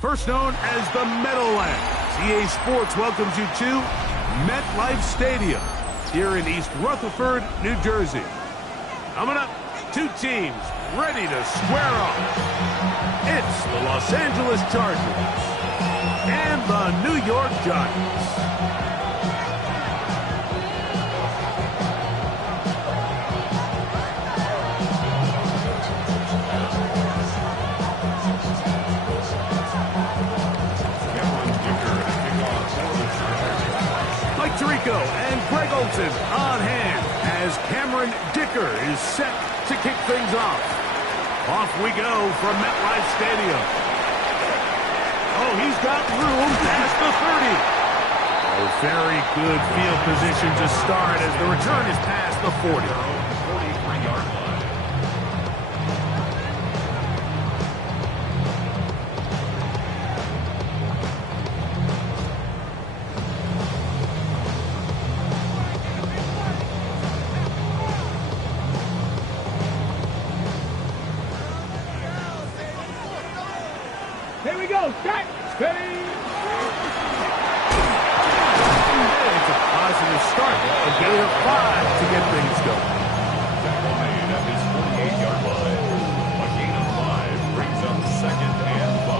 First known as the Meadowlands, EA Sports welcomes you to MetLife Stadium here in East Rutherford, New Jersey. Coming up, two teams ready to square off. It's the Los Angeles Chargers and the New York Giants. Mike Tirico and Greg Olsen on hand as Cameron Dicker is set to kick things off. Off we go from MetLife Stadium. Oh, he's got room past the 30. Oh, very good field position to start as the return is past the 40. 43-yard line. Here we go. Start. Steady. It's a positive start. A gain of 5 to get things going. Tackle made at his 48-yard line. A gain of 5 brings up second and 5.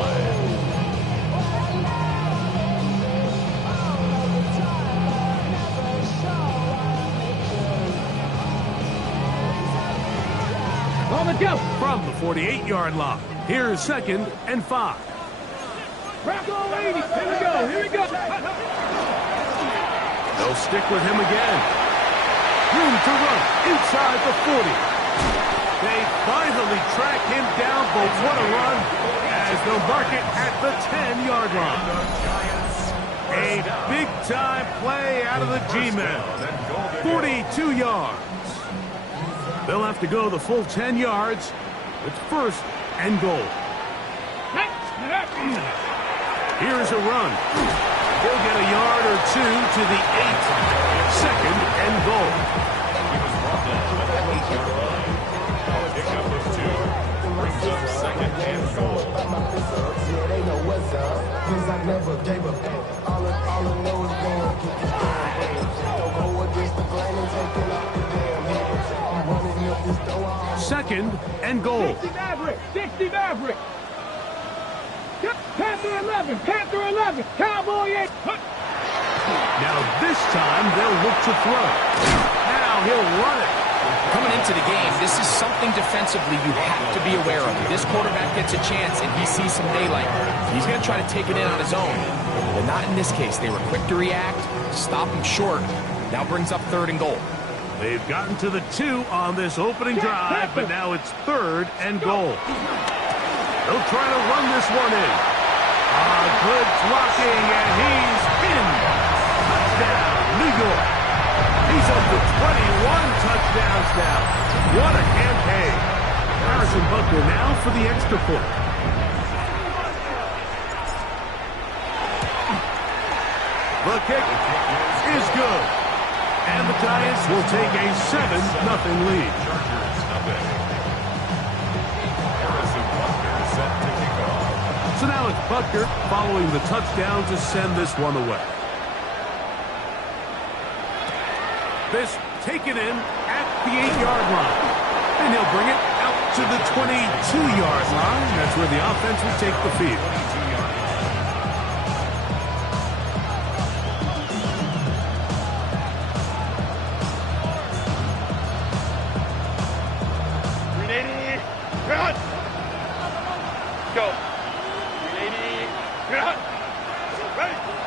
On the go. From the 48-yard line, here's second and 5. Rocco 80. Here we go. Here we go. They'll stick with him again. Room to run inside the 40. They finally track him down, but what a run as they'll mark it at the 10-yard line. A big-time play out of the G-men. 42 yards. They'll have to go the full 10 yards. It's first and goal. Here's a run. He'll get a yard or two to the 8. Second and goal. He was brought down at the 8-yard line. A pickup of 2 brings up second and goal. Second and goal. 60 Maverick. 60 Maverick. Panther 11. Panther 11. Cowboy 8. Now this time they'll look to throw. Now he'll run it. Coming into the game, this is something defensively you have to be aware of. This quarterback gets a chance and he sees some daylight. He's going to try to take it in on his own. But not in this case. They were quick to react, stop him short. Now brings up third and goal. They've gotten to the 2 on this opening drive, but now it's third and goal. They'll try to run this one in. Good blocking, and he's in. Touchdown, New York. He's up to 21 touchdowns now. What a campaign. Harrison Butker now for the extra point. The kick is good. And the Giants will take a 7-0 lead. Chargers nothing. Harrison Butker set to kick off. So now it's Butker following the touchdown to send this one away. This taken in at the 8-yard line. And he'll bring it out to the 22-yard line. That's where the offense will take the field.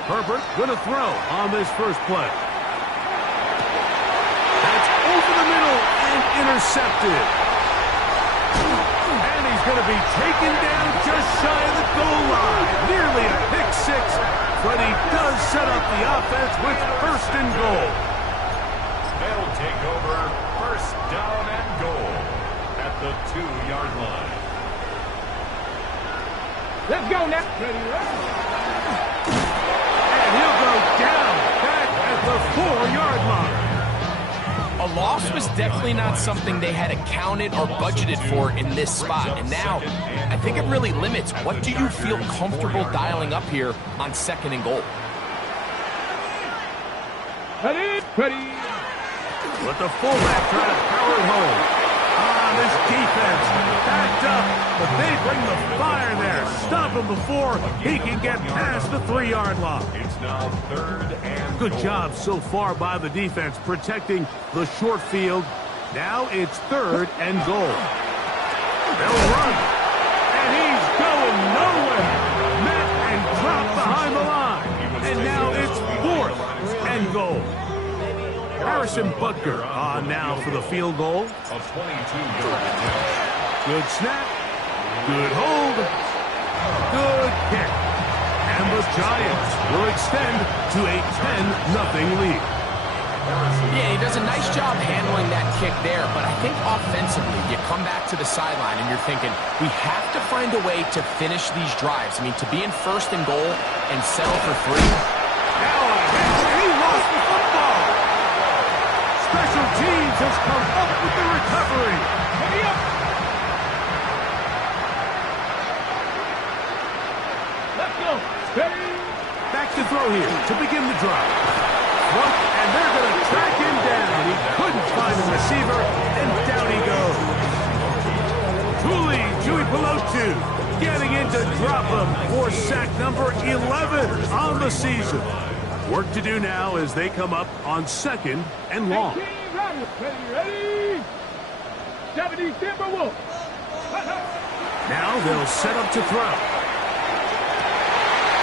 Herbert going to throw on this first play. That's over the middle and intercepted. And he's going to be taken down just shy of the goal line. Nearly a pick 6, but he does set up the offense with first and goal. They'll take over first down and goal. 2-yard line. Let's go now. Ready, ready. And he'll go down back at the 4-yard line. A loss was definitely not something they had accounted or budgeted for in this spot. And now, I think it really limits what do you feel comfortable dialing up here on 2nd and goal. Ready, ready. With the fullback trying to power it home. This defense backed up, but they bring the fire there. Stop him before he can get past the 3-yard line. It's now 3rd and Good goal. job so far by the defense protecting the short field. Now it's 3rd and goal. They'll run, and he's going nowhere. Met and dropped behind the line. And now it's 4th and goal. Harrison Butker on now for the field goal. A 22-yard attempt. Good snap. Good hold. Good kick. And the Giants will extend to a 10-0 lead. Yeah, he does a nice job handling that kick there, but I think offensively, you come back to the sideline and you're thinking, we have to find a way to finish these drives. I mean, to be in 1st and goal and settle for 3. Now a hit, and he lost the football. Special teams has come up with the recovery. Ready up. Let's go. Ready. Back to throw here to begin the drive. Front, and they're going to track him down. He couldn't find a receiver, and down he goes. Tuipulotu getting in to drop him for sack number 11 on the season. Work to do now as they come up on 2nd and long. Ready, ready. 70 Timberwolves. Now they'll set up to throw.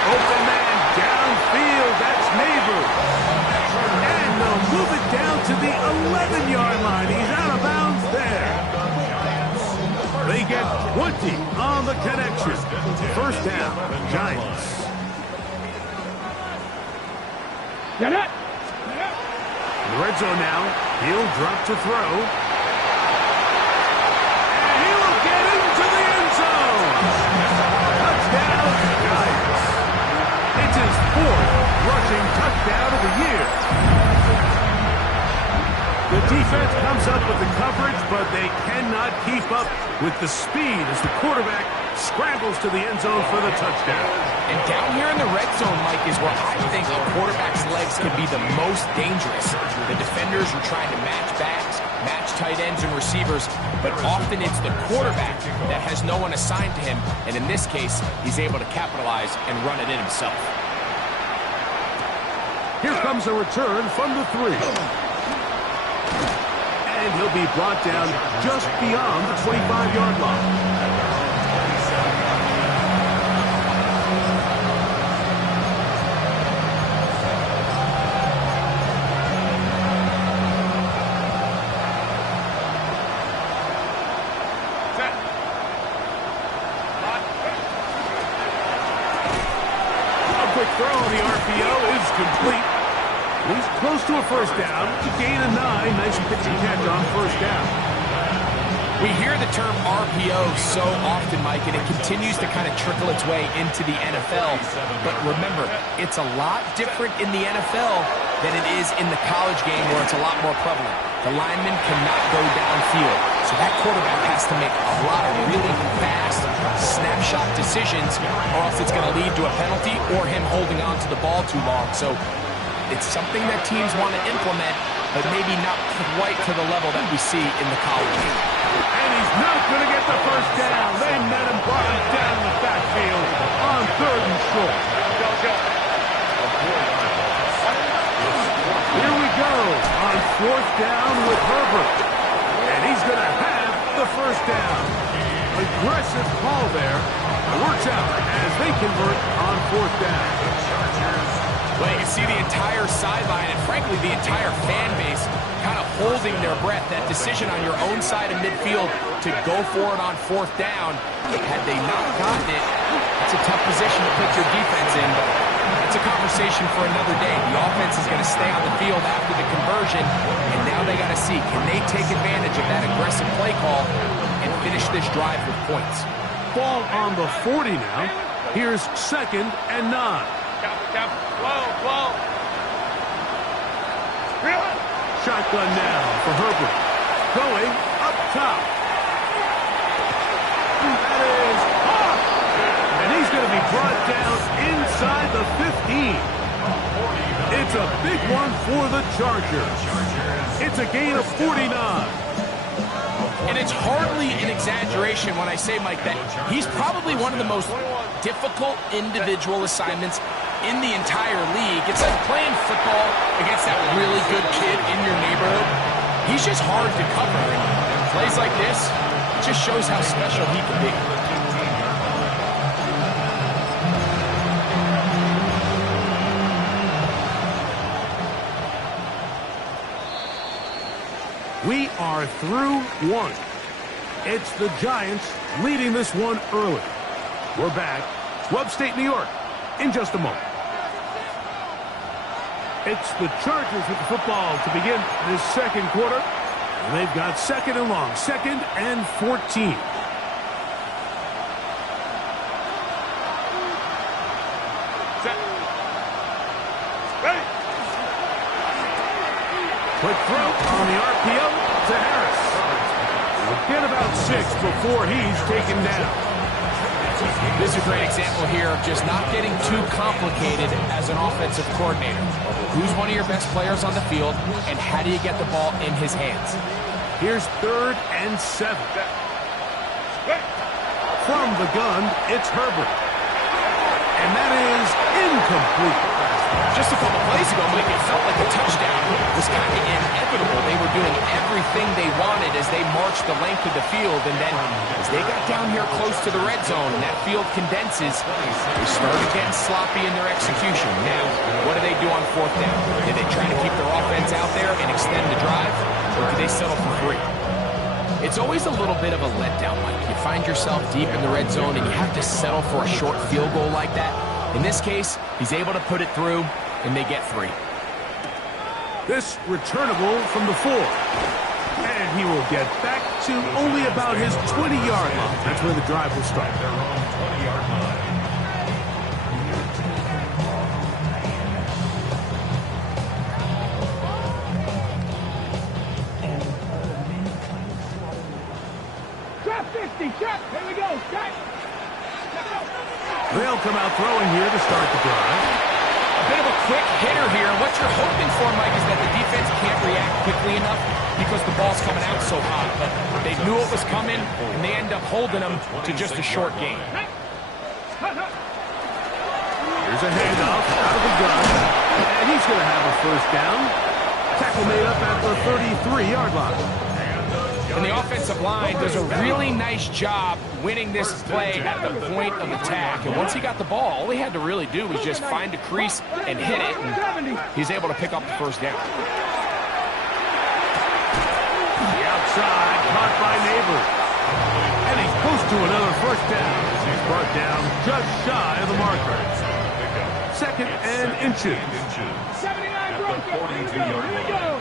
Open man downfield. That's Neighbors. And they'll move it down to the 11-yard line. He's out of bounds there. They get 20 on the connection. 1st down, Giants. Get it. In the red zone now. He'll drop to throw. And he will get into the end zone. Touchdown, Giants. It's his 4th rushing touchdown of the year. The defense comes up with the coverage, but they cannot keep up with the speed as the quarterback scrambles to the end zone for the touchdown. And down here in the red zone, Mike, is where I think the quarterback's legs can be the most dangerous. The defenders are trying to match backs, match tight ends and receivers, but often it's the quarterback that has no one assigned to him, and in this case, he's able to capitalize and run it in himself. Here comes a return from the 3. And he'll be brought down just beyond the 25-yard line. Throw on the RPO is complete. He's close to a 1st down. To gain a 9. Nice pitch and catch on 1st down. We hear the term RPO so often, Mike, and it continues to kind of trickle its way into the NFL. But remember, it's a lot different in the NFL than it is in the college game where it's a lot more prevalent. The lineman cannot go downfield. So that quarterback has to make a lot of really fast snapshot decisions, or else it's going to lead to a penalty or him holding on to the ball too long. So it's something that teams want to implement, but maybe not quite to the level that we see in the college game. And he's not going to get the 1st down. They met him, brought him down in the backfield on 3rd and short. Here we go on 4th down with Herbert. And he's going to have the 1st down. Aggressive call there. Works out as they convert on 4th down. Well, you can see the entire sideline and, frankly, the entire fan base kind of holding their breath. That decision on your own side of midfield to go for it on 4th down, had they not gotten it, it's a tough position to put your defense in, but that's a conversation for another day. The offense is going to stay on the field after the conversion, and now they got to see, can they take advantage of that aggressive play call and finish this drive with points. Ball on the 40 now. Here's 2nd and 9. Shotgun now for Herbert. Going up top. That is off. And he's going to be brought down inside the 15. It's a big one for the Chargers. It's a gain of 49. And it's hardly an exaggeration when I say, Mike, that he's probably one of the most difficult individual assignments in the entire league. It's like playing football against that really good kid in your neighborhood. He's just hard to cover. And plays like this, it just shows how special he can be. We are through one. It's the Giants leading this one early. We're back to upstate New York in just a moment. It's the Chargers with the football to begin this second quarter. And they've got 2nd and long, 2nd and 14. Quick throw on the RPO to Harris. We'll get about 6 before he's taken down. This is a great example here of just not getting too complicated as an offensive coordinator. Who's one of your best players on the field, and how do you get the ball in his hands? Here's 3rd and 7. From the gun, it's Herbert. And that is incomplete. Just a couple plays ago, Mike, it felt like a touchdown was kind of inevitable. They were doing everything they wanted as they marched the length of the field, and then as they got down here close to the red zone and that field condenses, they started getting sloppy in their execution. Now, what do they do on 4th down? Did they try to keep their offense out there and extend the drive, or do they settle for 3? It's always a little bit of a letdown, Mike. You find yourself deep in the red zone and you have to settle for a short field goal like that. In this case, he's able to put it through, and they get 3. This returnable from the 4. And he will get back to only about his 20-yard line. That's where the drive will start. They're on the 20-yard line. Trap 50, trap. Here we go, trap. They'll come out throwing here to start the drive. A bit of a quick hitter here. What you're hoping for, Mike, is that the defense can't react quickly enough because the ball's coming out so hot. But they knew it was coming, and they end up holding them to just a short gain. Here's a handoff out of the gun. And he's going to have a 1st down. Tackle made up at the 33-yard line. And the offensive line does a really nice job winning this play at the point of attack. And once he got the ball, all he had to really do was just find a crease and hit it. And he's able to pick up the 1st down. The outside, caught by Neighbors. And he's close to another 1st down. He's brought down just shy of the marker. 2nd and inches. 79 Broncos. Here we go.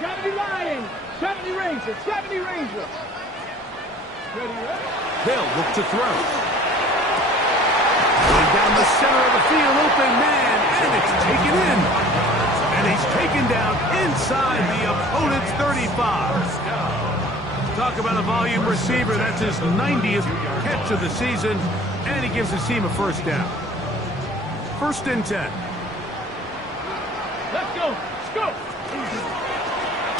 70 Lions. 70 Rangers. 70 Rangers. Ready, ready? They'll look to throw. Going down the center of the field, open man, and it's taken in. And he's taken down inside the opponent's 35. Talk about a volume receiver. That's his 90th catch of the season, and he gives his team a 1st down. 1st and 10. Let's go. Let's go.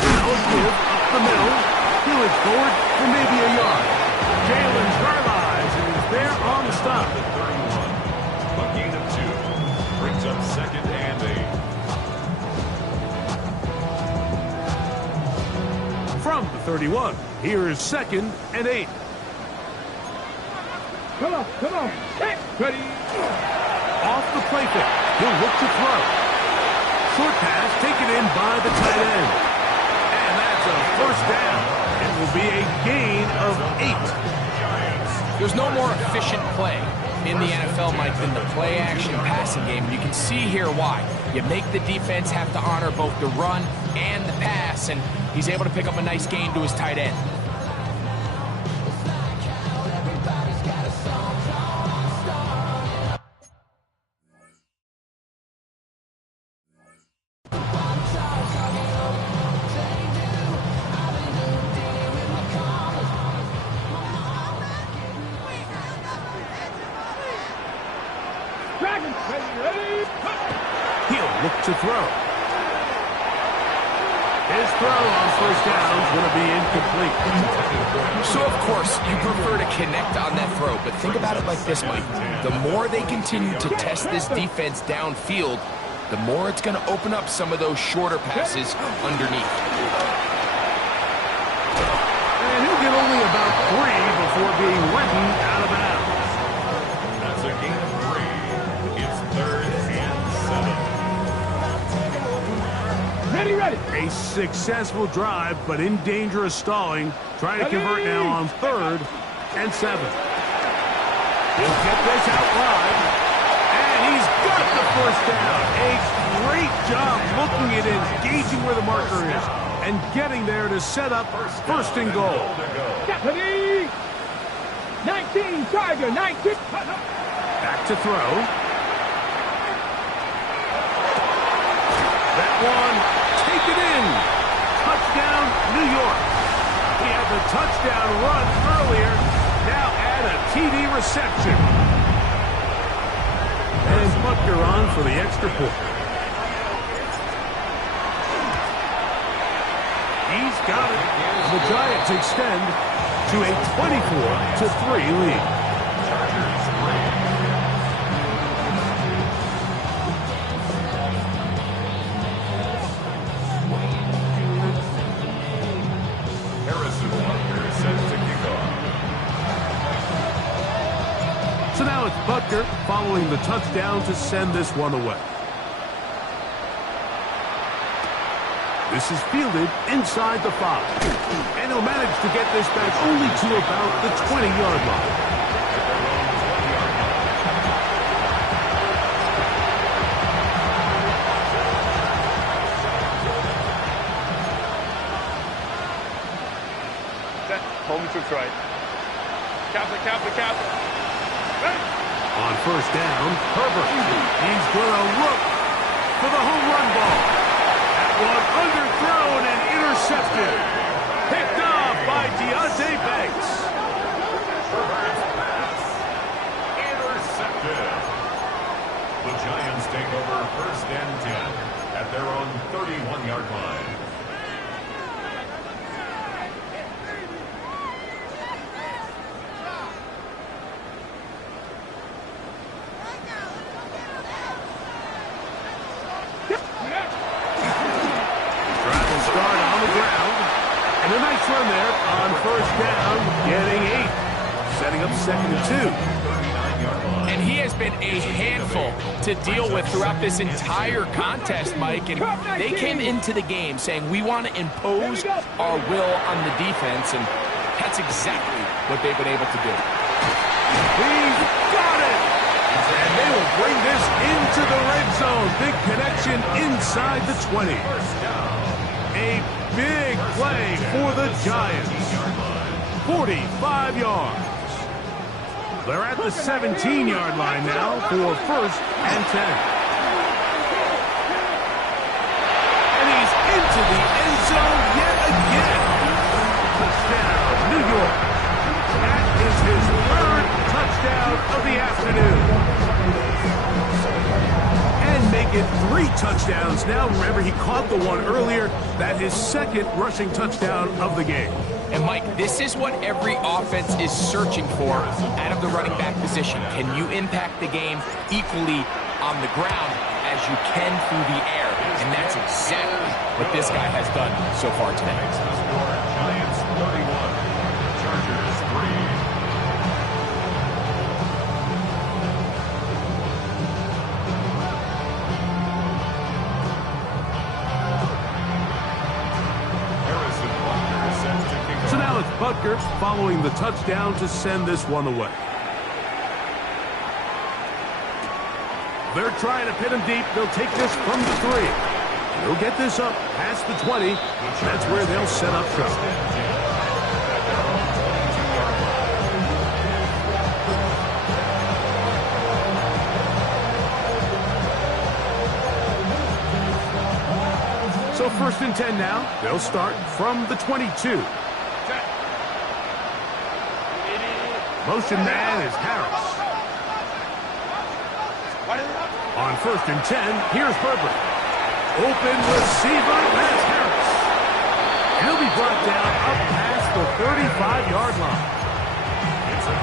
Now a give up the middle. Hewitt forward for maybe a yard. Jalen Carlisle is there on the stop. The 31. A gain of 2. Brings up 2nd and 8. From the 31, here is 2nd and 8. Come on, come on. Hey, ready. Off the play fake. He'll look to throw. Short pass taken in by the tight end. And that's a 1st down. It will be a gain of 8. There's no more efficient play in the NFL, Mike, than the play-action passing game. And you can see here why. You make the defense have to honor both the run and the pass, and he's able to pick up a nice gain to his tight end. Ready, He'll look to throw. His throw on first down is going to be incomplete. So, of course, you prefer to connect on that throw, but think about it like this, Mike. The more they continue to test this defense downfield, the more it's going to open up some of those shorter passes underneath. And he'll get only about 3 before being ridden out of bounds. That's a gain of 3. It's 3rd and 7. ready. A successful drive, but in danger of stalling. Trying to convert now on 3rd and 7. He'll get this out wide. And he's got the first down. A great job looking at engaging where the marker is and getting there to set up 1st and goal. Ready. 19, Tiger, 19. Back to throw. That one, take it in. Touchdown, New York. He had the touchdown run earlier. Now add a TD reception. And Butker on for the extra point. He's got it. The Giants extend to a 24-3 lead. Harrison Butker is set to kick off. So now it's Butker following the touchdown to send this one away. This is fielded inside the 5. And he'll manage to get this back only to about the 20-yard line. Home to right. Cap. On first down, Herbert. He's going to look for the home run ball. That one underthrown and intercepted. Picked off by Deonte Banks. Intercepted. The Giants take over 1st and 10 at their own 31-yard line. And a nice run there on first down, getting 8. Setting up 2nd and 2. And he has been a handful to deal with throughout this entire contest, Mike. And they came into the game saying, we want to impose our will on the defense. And that's exactly what they've been able to do. He's got it! And they will bring this into the red zone. Big connection inside the 20. A big play for the Giants. 45 yards. They're at the 17-yard line now for 1st and 10. And he's into the end zone yet again. Touchdown, New York. That is his 3rd touchdown of the afternoon. And make it 3 touchdowns now. Remember, he caught the one earlier. That his 2nd rushing touchdown of the game. And, Mike, this is what every offense is searching for out of the running back position. Can you impact the game equally on the ground as you can through the air? And that's exactly what this guy has done so far today. Giants 31, Chargers 3. Butker following the touchdown to send this one away. They're trying to pin him deep. They'll take this from the 3. They'll get this up past the 20. That's where they'll set up shop. So 1st and 10 now. They'll start from the 22. Motion man is Harris. On 1st and 10, here's Herbert. Open receiver, that's Harris. He'll be brought down up past the 35-yard line.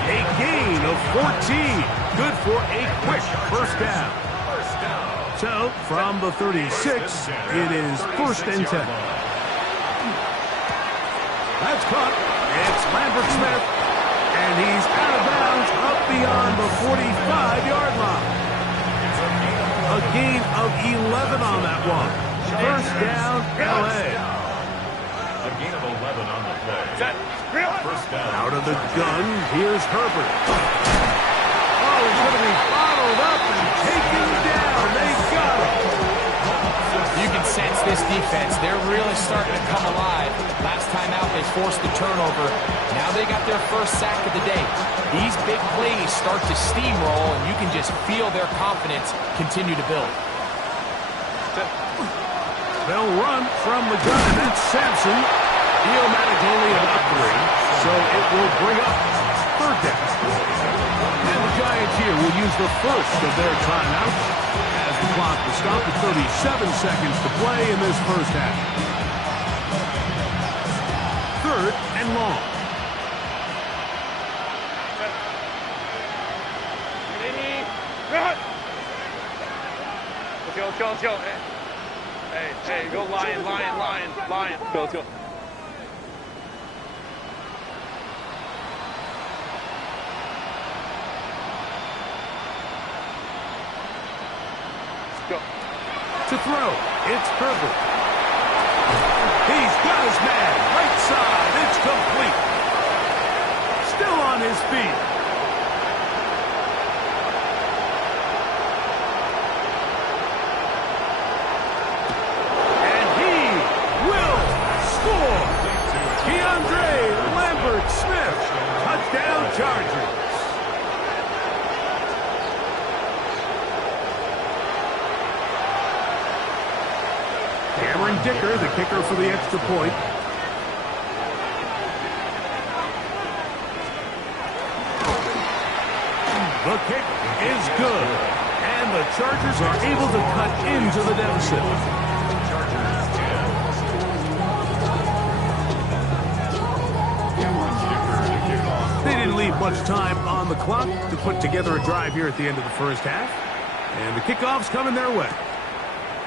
A gain of 14. Good for a quick first down. So, from the 36, it is 1st and 10. That's caught. It's Lambert Smith. And he's out of bounds up beyond the 45-yard line. A gain of 11 on that one. First down, L.A. A gain of 11 on the play. First down. Out of the gun, here's Herbert. Oh, he's going to be bottled up and taken down. They got him. You can sense this defense. They're really starting to come alive. Last time out, they forced the turnover. Now they got their first sack of the day. These big plays start to steamroll, and you can just feel their confidence continue to build. They'll run from the gun, and that's Sampson. Iomatic only about 3, so it will bring up 3rd down. And the Giants here will use the first of their timeouts as the clock will stop at 37 seconds to play in this first half. 3rd and long. Let's go. Hey, go Lion. Let's go. Go. To throw, it's Herbert. He's got his man, right side, it's complete. Still on his feet. And he will score. DeAndre Lambert Smith, touchdown Chargers. Cameron Dicker, the kicker for the extra point. The kick is good. And the Chargers are able to cut into the deficit. They didn't leave much time on the clock to put together a drive here at the end of the first half. And the kickoff's coming their way.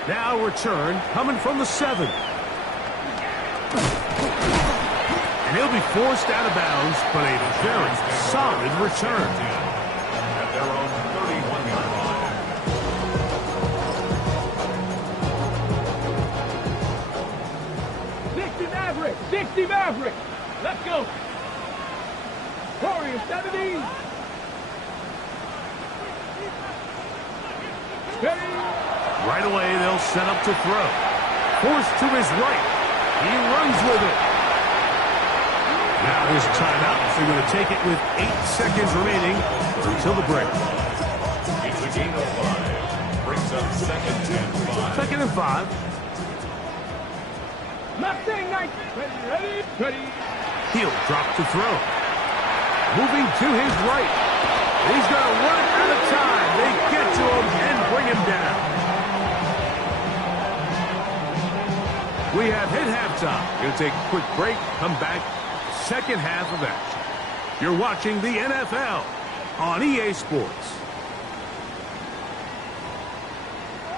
Now return coming from the 7. And he'll be forced out of bounds, but a very solid return. At their own 31-yard line. 60 Maverick. Let's go. Corey, 70. Ready. Right away, they'll set up to throw. Forced to his right. He runs with it. Now here's a timeout. They're going to take it with 8 seconds remaining until the break. It's a gain of 5. Brings up 2nd and 5. 2nd and 5. Mustang 9. Ready. He'll drop to throw. Moving to his right. He's going to run out of time. They get to him and bring him down. We have hit halftime. Going to take a quick break, come back, second half of action. You're watching the NFL on EA Sports.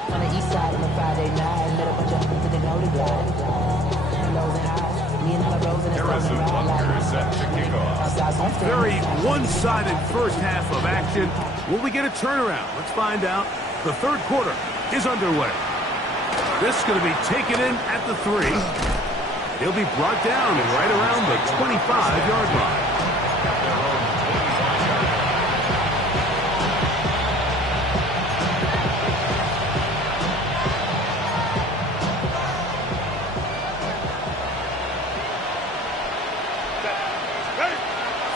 On the east side on a Friday night, met a bunch of people that know the guy. Lows and highs, me and my Rose and Harrison Butker set to kick off. Very one-sided first half of action. Will we get a turnaround? Let's find out. The third quarter is underway. This is going to be taken in at the 3. He'll be brought down right around the 25-yard line.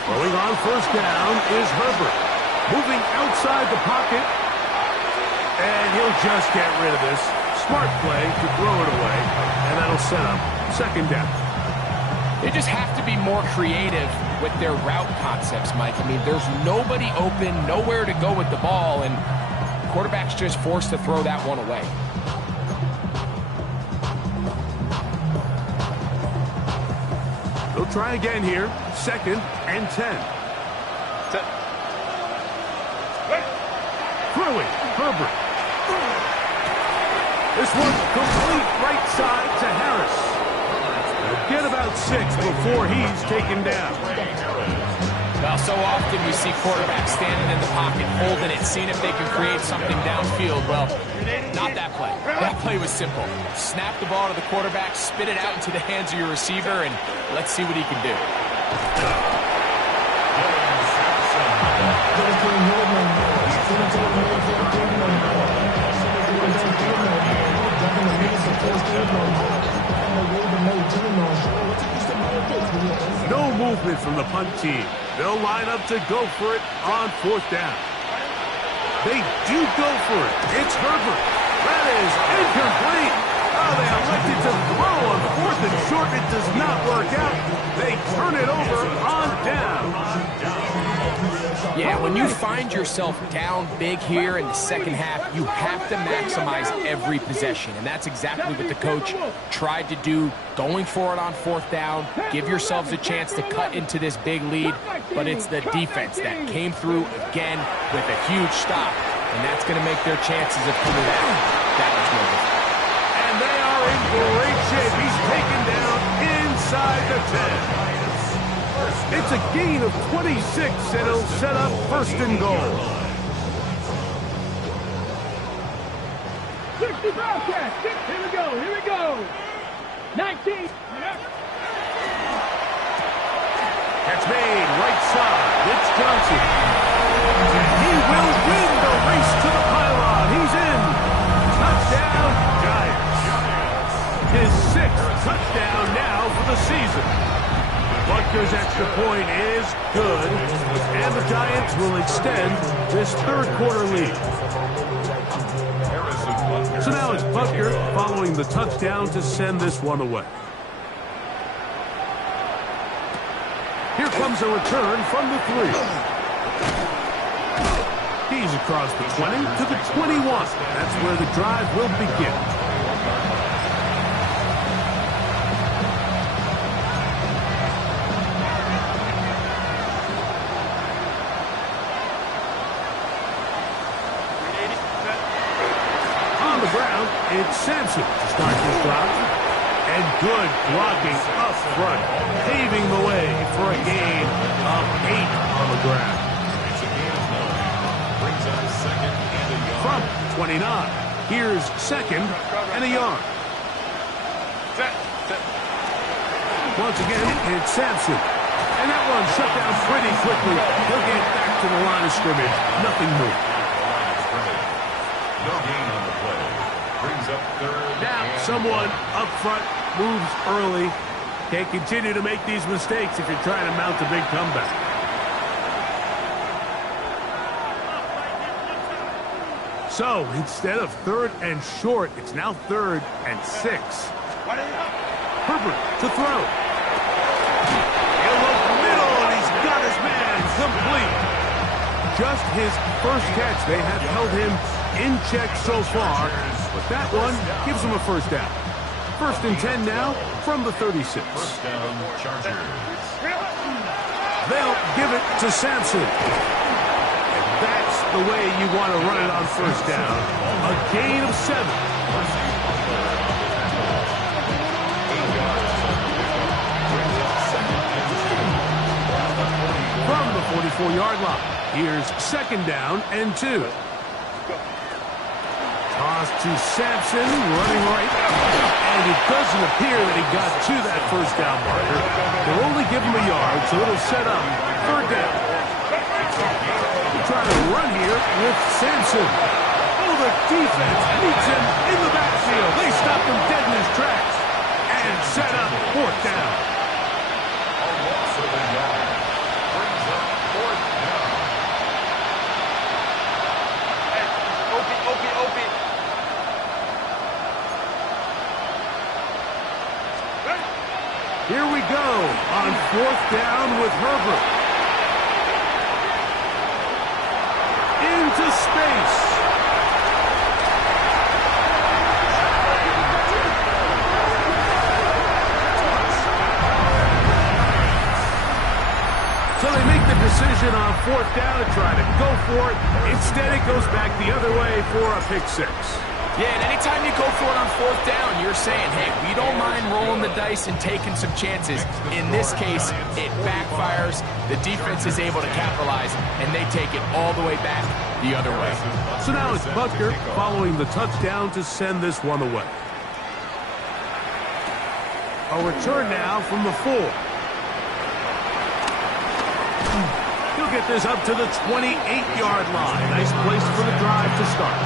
Throwing on first down is Herbert. Moving outside the pocket. And he'll just get rid of this. Smart play to throw it away. And that'll set up second down. They just have to be more creative with their route concepts, Mike. I mean, there's nobody open, nowhere to go with the ball. And quarterback's just forced to throw that one away. They'll try again here. 2nd and 10. Throwing, Herbert. This one complete right side to Harris. They'll get about 6 before he's taken down. Well, so often we see quarterbacks standing in the pocket, holding it, seeing if they can create something downfield. Well, not that play. That play was simple. Snap the ball to the quarterback, spit it out into the hands of your receiver, and let's see what he can do. No movement from the punt team. They'll line up to go for it on 4th down. They do go for it. It's Herbert. That is incomplete. Oh, they elected to throw on 4th and short. It does not work out. They turn it over on down. Yeah, when you find yourself down big here in the second half, you have to maximize every possession. And that's exactly what the coach tried to do, going for it on 4th down. Give yourselves a chance to cut into this big lead. But it's the defense that came through again with a huge stop. And that's going to make their chances of coming back that much more difficult. And they are in great shape. He's taken down inside the 10. It's a gain of 26, and it'll set up 1st and goal. 60 Bobcats. Here we go. Here we go. 19. Catch made, right side. It's Johnson. And he will win the race to the pylon. He's in. Touchdown, Giants. His 6th touchdown now for the season. Butker's extra point is good, and the Giants will extend this 3rd quarter lead. So now it's Butker following the touchdown to send this one away. Here comes a return from the 3. He's across the 20 to the 21. That's where the drive will begin. It's Sampson to start this drive. And good blocking up front, paving the way for a gain of 8 on the ground. From 29, here's 2nd and a yard. Once again, it's Sampson. And that one shut down pretty quickly. He'll get back to the line of scrimmage. Nothing more. No gain on the play. Brings up 3rd. Now, someone up front moves early. Can't continue to make these mistakes if you're trying to mount a big comeback. So, instead of 3rd and short, it's now 3rd and 6. Herbert to throw. He'll look middle, and he's got his man complete. Just his first catch. They have held him in check so far, but that one gives him a 1st down. 1st and 10 now from the 36. 1st down, Chargers. They'll give it to Sampson. And that's the way you want to run it on 1st down. A gain of 7. From the 44-yard line, here's 2nd down and 2. Toss to Sampson, running right. And it doesn't appear that he got to that 1st down marker. They'll only give him a yard, so it'll set up 3rd down. Trying to run here with Sampson. Oh, the defense meets him in the backfield. They stop him dead in his tracks. And set up 4th down. A loss of a yard. Brings up 4th down. Hey, Opie. Here we go on 4th down with Herbert. Into space. So they make the decision on 4th down to try to go for it. Instead, it goes back the other way for a pick 6. Yeah, and anytime you go for it on 4th down, you're saying, hey, we don't mind rolling the dice and taking some chances. In this case, it backfires. The defense is able to capitalize, and they take it all the way back the other way. So now it's Butker following the touchdown to send this one away. A return now from the 4. He'll get this up to the 28-yard line. Nice place for the drive to start.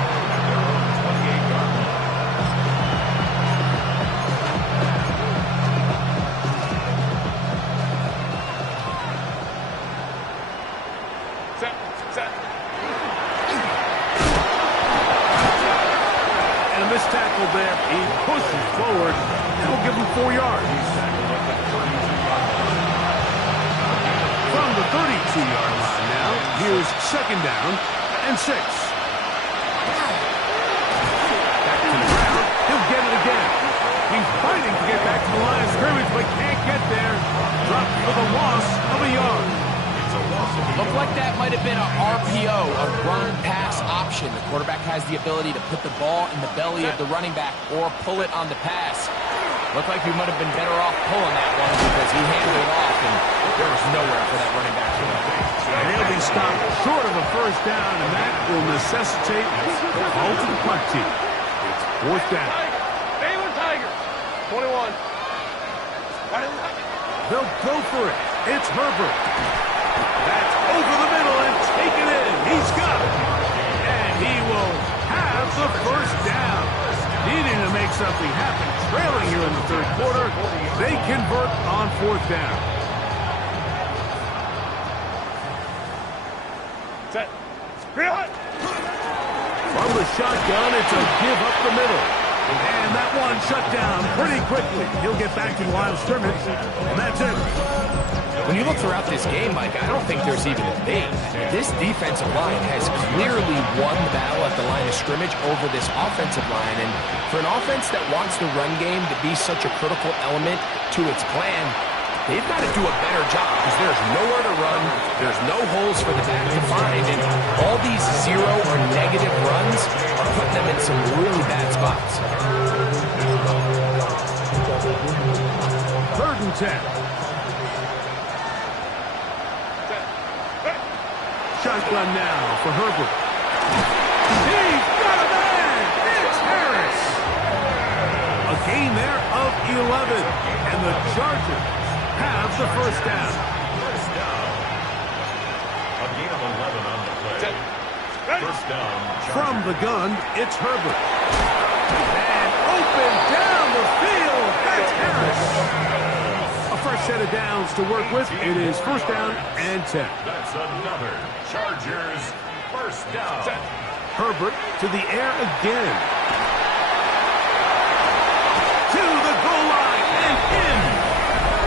There, he pushes forward. That'll give him 4 yards. From the 32-yard line now, here's 2nd down and 6. Back to the ground. He'll get it again. He's fighting to get back to the line of scrimmage, but can't get there. Dropped for the loss of a yard. Looked like that might have been an RPO, a run-pass option. The quarterback has the ability to put the ball in the belly of the running back or pull it on the pass. Looked like he might have been better off pulling that one because he handed it off, and there was nowhere for that running back to go. And he'll be stopped short of a 1st down, and that will necessitate a call to the punt team. It's 4th down. Baylor Tigers, 21. They'll go for it. It's Herbert. That's over the middle and taken in. He's got it. And he will have the 1st down. Needing to make something happen. Trailing here in the 3rd quarter. They convert on 4th down. Set. From the shotgun, it's a give up the middle. And that one shut down pretty quickly. He'll get back to the line of scrimmage. And that's it. When you look throughout this game, Mike, I don't think there's even a debate. This defensive line has clearly won the battle at the line of scrimmage over this offensive line. And for an offense that wants the run game to be such a critical element to its plan, they've got to do a better job because there's nowhere to run. There's no holes for the back to find. And all these 0 or negative runs are putting them in some really bad spots. 3rd and 10. Shotgun now for Herbert. He's got a man! It's Harris! A gain there of 11. And the Chargers have the 1st down. A gain of 11 on the play. 1st down. From the gun, it's Herbert. And open down the field. That's Harris. A fresh set of downs to work with. It is 1st down and 10. That's another Chargers 1st down. Herbert to the air again. To the goal line and in.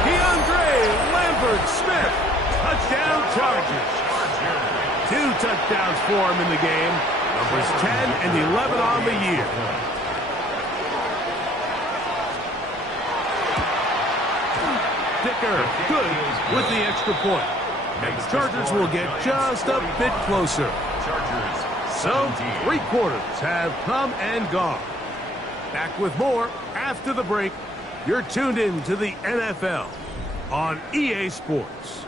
DeAndre Lambert-Smith. Touchdown Chargers. 2 touchdowns for him in the game. Numbers 10 and 11 on the year. Dicker good with the extra point. And the Chargers will get just a bit closer. So, 3 quarters have come and gone. Back with more after the break. You're tuned in to the NFL on EA Sports.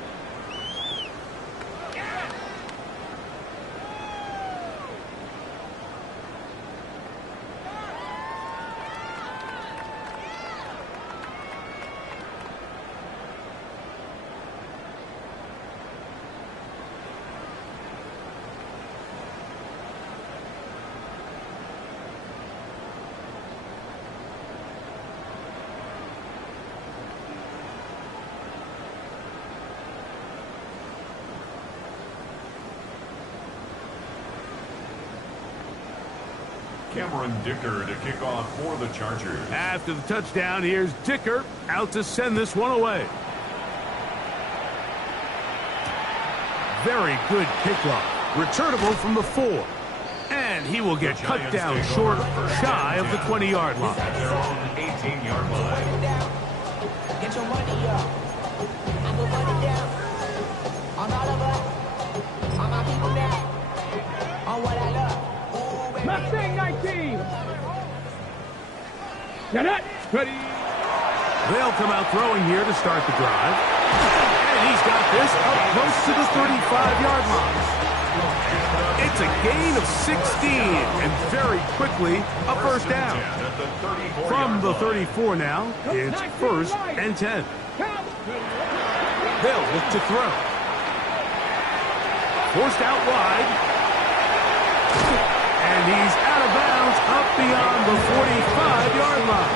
Cameron Dicker to kick off for the Chargers. After the touchdown, here's Dicker out to send this one away. Very good kickoff. Returnable from the 4. And he will get cut down short, shy of the 20-yard line. Their own 18-yard line. Get your money up. I go money down. They'll come out throwing here to start the drive. And he's got this up close to the 35-yard line. It's a gain of 16, and very quickly a first down. From the 34 now, it's 1st and 10. They'll look to throw. Forced out wide. And he's out of bounds up beyond the 45-yard line.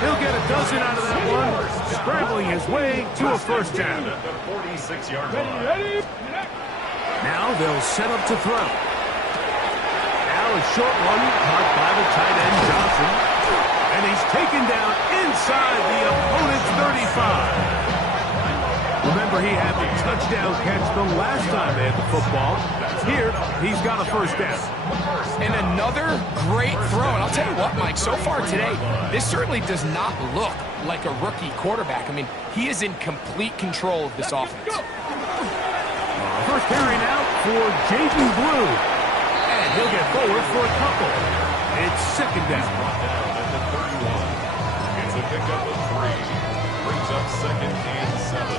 He'll get a dozen out of that one, scrambling his way to a first down. Now they'll set up to throw. Now a short one caught by the tight end Johnson. And he's taken down inside the opponent's 35. Remember, he had the touchdown catch the last time they had the football. Here, he's got a first down. And another great throw. And I'll tell you what, Mike, so far today, this certainly does not look like a rookie quarterback. I mean, he is in complete control of this offense. First carry now for Jaden Blue. And he'll get forward for a couple. It's second down. It's a pickup of 3. Brings up 2nd and 7.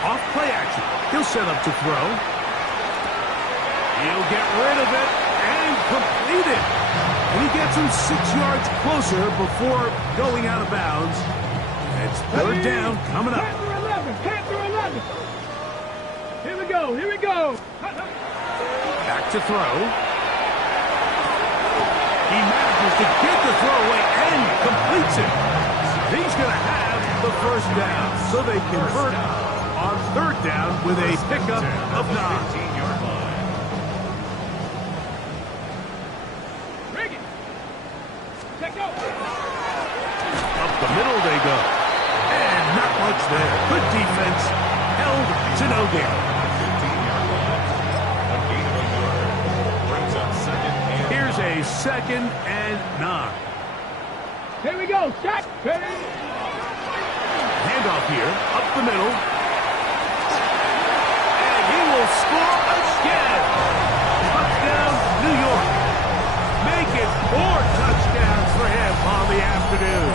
Off play action. He'll set up to throw. He'll get rid of it and complete it. And he gets him 6 yards closer before going out of bounds. It's third down coming up. Here we go. Back to throw. He manages to get the throw away and completes it. He's going to have the first down. So they convert on third down with a pickup of 9. 15-yard line. Up the middle they go. And not much there. Good defense. Held to no gain. 15-yard line. A gain of a yard. Brings up 2nd and 9. Here's a 2nd and 9. Here we go. Shot. Handoff here. Up the middle. And he will score again. Touchdown, New York. Make it 4 touchdowns for him on the afternoon.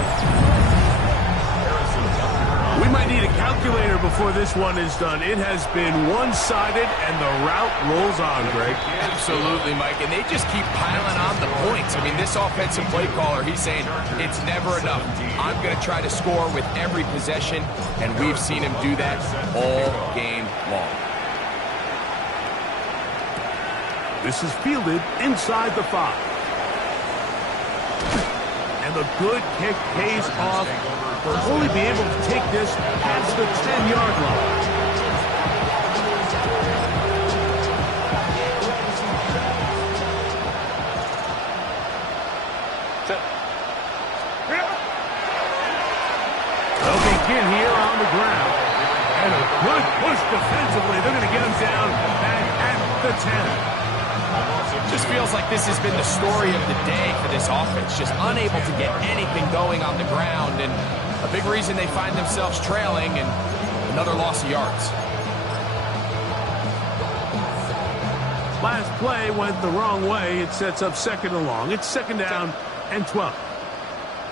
We might need a calculator before this one is done. It has been one-sided, and the route rolls on, Greg. Absolutely, Mike. And they just keep piling on the points. I mean, this offensive play caller, he's saying it's never enough. I'm going to try to score with every possession, and we've seen him do that all game long. This is fielded inside the 5. And the good kick pays off. They'll only be able to take this past the 10-yard line. They'll begin here on the ground. And a good push defensively. They're going to get him down back at the 10. Just feels like this has been the story of the day for this offense. Just unable to get anything going on the ground. And a big reason they find themselves trailing and another loss of yards. Last play went the wrong way. It sets up 2nd and long. It's 2nd down and 12.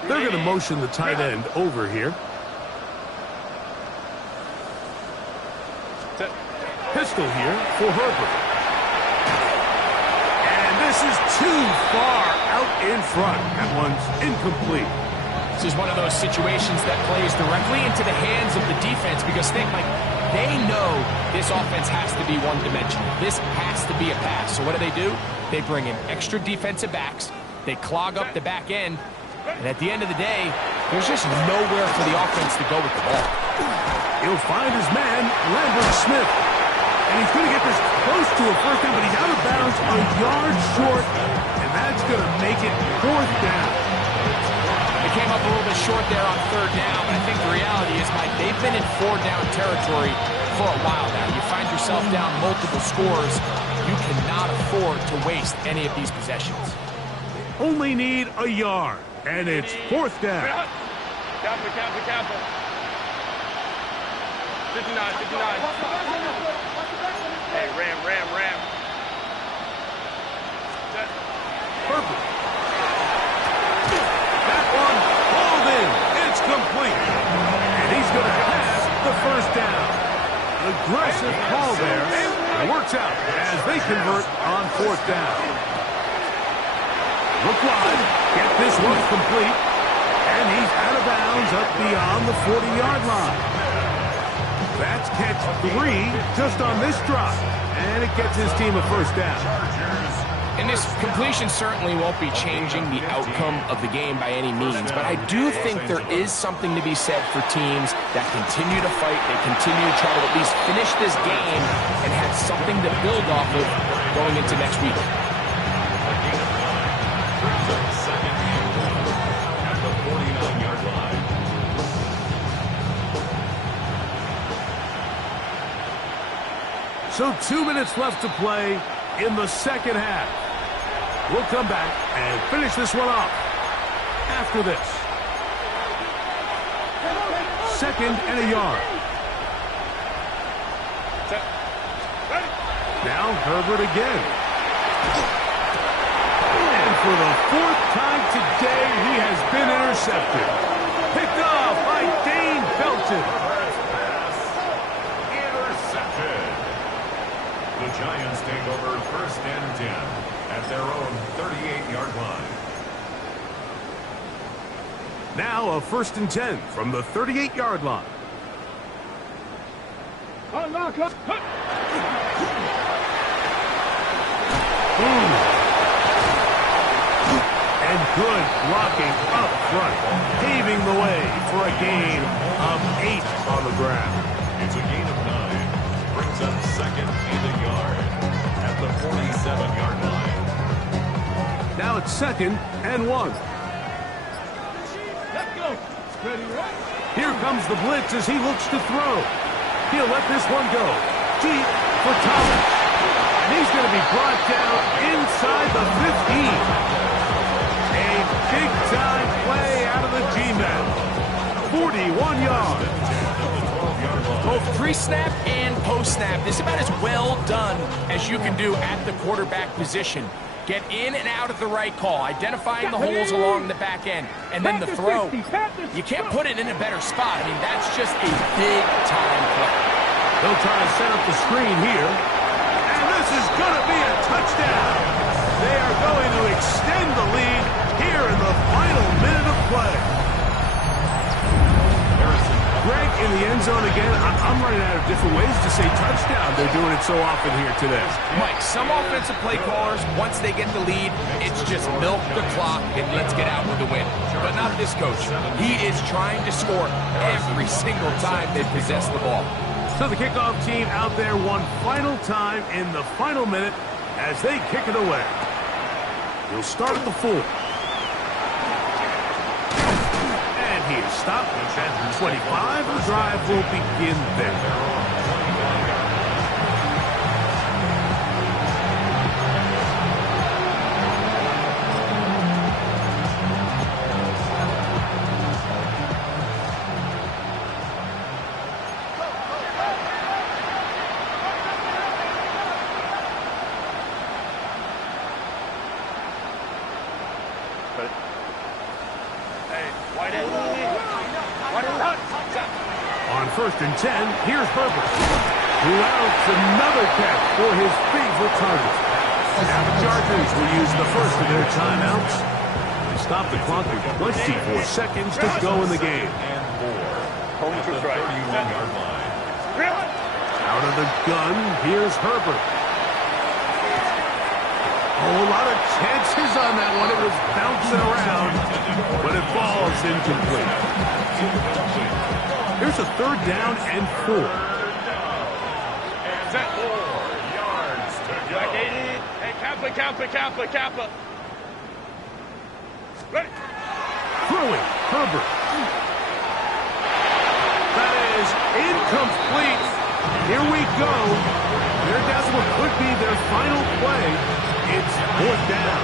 They're going to motion the tight end over here. Pistol here for Herbert. And this is too far out in front. That one's incomplete. This is one of those situations that plays directly into the hands of the defense because think, like, they know this offense has to be one-dimensional. This has to be a pass. So what do? They bring in extra defensive backs. They clog up the back end. And at the end of the day, there's just nowhere for the offense to go with the ball. He'll find his man, Lambert Smith. And he's going to get this close to a first down, but he's out of bounds a yard short. And that's going to make it 4th down. They came up a little bit short there on 3rd down, but I think the reality is, Mike, they've been in 4-down territory for a while now. You find yourself down multiple scores. You cannot afford to waste any of these possessions. Only need a yard, and it's 4th down. Capital. 59. Hey, Ram. Herbert. That one hauled in. It's complete. And he's going to pass the first down. Aggressive call there. It works out as they convert on fourth down. Look wide. Get this one complete. And he's out of bounds up beyond the 40-yard line. That's catch 3 just on this drive. And it gets his team a first down. And this completion certainly won't be changing the outcome of the game by any means, but I do think there is something to be said for teams that continue to fight, they continue to try to at least finish this game and have something to build off of going into next week. Second and 1 at the 49-yard line. So 2 minutes left to play in the second half. We'll come back and finish this one off after this. 2nd and a yard. Now Herbert again. And for the 4th time today, he has been intercepted. Picked off by Dane Belton. Intercepted. The Giants take over 1st and 10 at their own 38-yard line. Now a 1st and 10 from the 38-yard line. And good blocking up front, paving the way for a gain of 8 on the ground. It's a gain of 9. Brings up 2nd and a yard at the 47-yard line. Now it's 2nd and 1. Let's go. Ready, right? Here comes the blitz as he looks to throw. He'll let this one go. Deep for Thomas. And he's going to be brought down inside the 15. A big-time play out of the G-men. 41 yards. Both pre-snap and post-snap. This is about as well done as you can do at the quarterback position. Get in and out at the right call, identifying the holes along the back end, and then the throw. You can't put it in a better spot. I mean, that's just a big-time play. They'll try to set up the screen here. And this is going to be a touchdown. They are going to extend the lead here in the final minute of play. Greg in the end zone again. I'm running out of different ways to say touchdown. They're doing it so often here today. Mike, some offensive play callers, once they get the lead, it's just milk the clock and let's get out with the win. But not this coach. He is trying to score every single time they possess the ball. So the kickoff team out there one final time in the final minute as they kick it away. He'll start at the 4. He is stopped at 25. The drive will begin there. On 1st and 10, here's Herbert, who outs another catch for his favorite target. Now the Chargers will use the first of their timeouts to stop the clock with 24 seconds to go in the game. And 4 at the 31-yard line. Out of the gun, here's Herbert. Oh, a lot of chances on that one. It was bouncing around, but it falls incomplete. Here's a 3rd down and 4. And 4 yards to go. Hey, Kappa. Ready? Throwing, Herbert. That is incomplete. Here we go. They're down to what could be their final play. It's 4th down.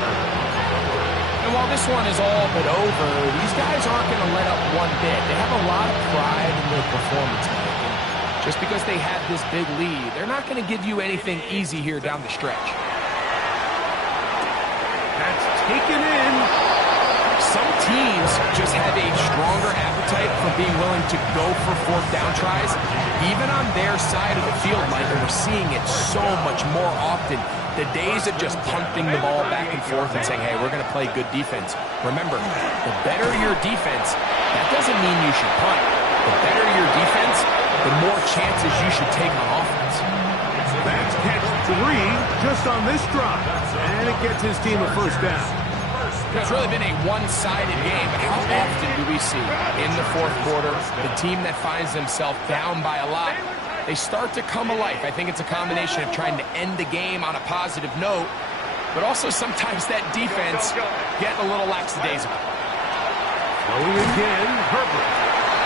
And while this one is all but over, these guys aren't going to let up one bit. They have a lot of pride in their performance, Mike. And just because they have this big lead, they're not going to give you anything easy here down the stretch. That's taken in. Some teams just have a stronger appetite for being willing to go for fourth down tries, even on their side of the field, Mike, and we're seeing it so much more often. The days of just punting the ball back and forth and saying, hey, we're going to play good defense. Remember, the better your defense, that doesn't mean you should punt. The better your defense, the more chances you should take on offense. That's catch 3 just on this drive, and it gets his team a first down. It's really been a one-sided game, but how often do we see in the fourth quarter the team that finds themselves down by a lot, they start to come alive? I think it's a combination of trying to end the game on a positive note, but also sometimes that defense getting a little lackadaisical. Throwing again, Herbert.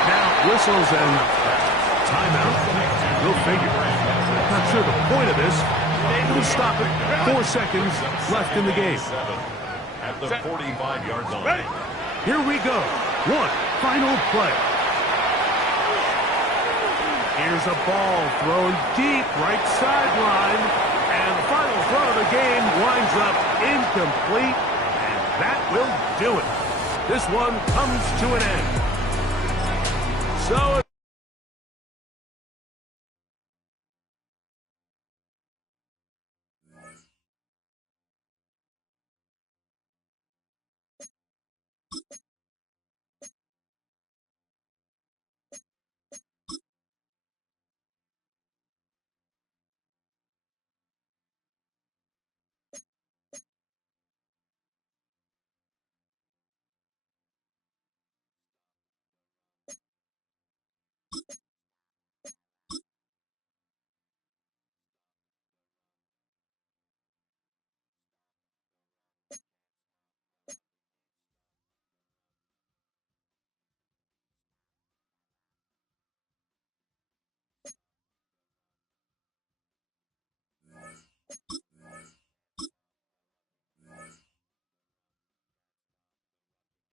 Now whistles and timeout. Go figure. Not sure the point of this. It'll stop it. 4 seconds left in the game. At the 45-yard line. Here we go. One final play. Here's a ball thrown deep right sideline. And the final throw of the game winds up incomplete. And that will do it. This one comes to an end. So